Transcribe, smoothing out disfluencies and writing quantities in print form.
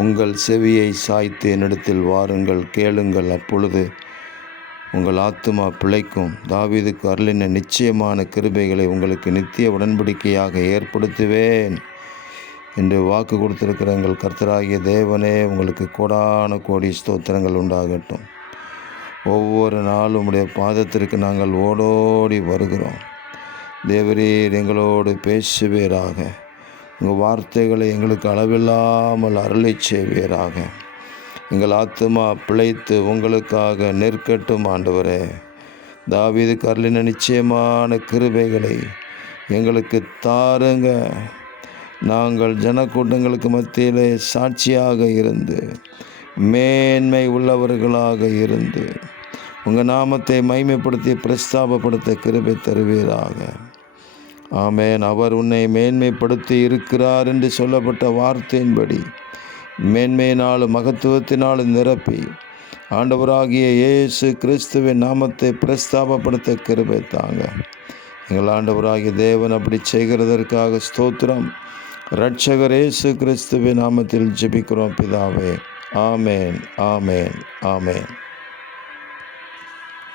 உங்கள் செவியை சாய்த்து என்னிடத்தில் வாருங்கள், கேளுங்கள், அப்பொழுது உங்கள் ஆத்துமா பிழைக்கும். தாவீதுக்கு அருளின நிச்சயமான கிருபைகளை உங்களுக்கு நித்திய உடன்படிக்கையாக ஏற்படுத்துவேன் என்று வாக்கு கொடுத்திருக்கிற எங்கள் கர்த்தராகிய தேவனே, உங்களுக்கு கோடான கோடி ஸ்தோத்திரங்கள் உண்டாகட்டும். ஒவ்வொரு நாளும் உடைய பாதத்திற்கு நாங்கள் ஓடோடி வருகிறோம். தேவரீர் எங்களோடு பேசுவீராக. உங்கள் வார்த்தைகளை எங்களுக்கு அளவில்லாமல் அருளை செய்வீராக. எங்கள் ஆத்துமா பிழைத்து உங்களுக்காக நிற்கட்டும் ஆண்டவரே. தாவீதுக்கு அருளின நிச்சயமான கிருபைகளை எங்களுக்கு தாருங்க. நாங்கள் ஜனக்கூட்டங்களுக்கு மத்தியிலே சாட்சியாக இருந்து, மேன்மை உள்ளவர்களாக இருந்து, உங்கள் நாமத்தை மகிமைப்படுத்தி பிரஸ்தாபப்படுத்த கிருபை தருவீராக. ஆமென். அவர் உன்னை மேன்மைப்படுத்தி இருக்கிறார் என்று சொல்லப்பட்ட வார்த்தையின்படி மேன்மையினாலும் மகத்துவத்தினாலும் நிரப்பி ஆண்டவராகிய இயேசு கிறிஸ்துவின் நாமத்தை பிரஸ்தாபப்படுத்த கிருபை தாங்க. எங்கள் ஆண்டவராகிய தேவன் அப்படி செய்கிறதற்காக ஸ்தோத்திரம். இரட்சகர் இயேசு கிறிஸ்துவின் நாமத்தில் ஜெபிக்கிறோம் பிதாவே. ஆமென், ஆமென், ஆமென்.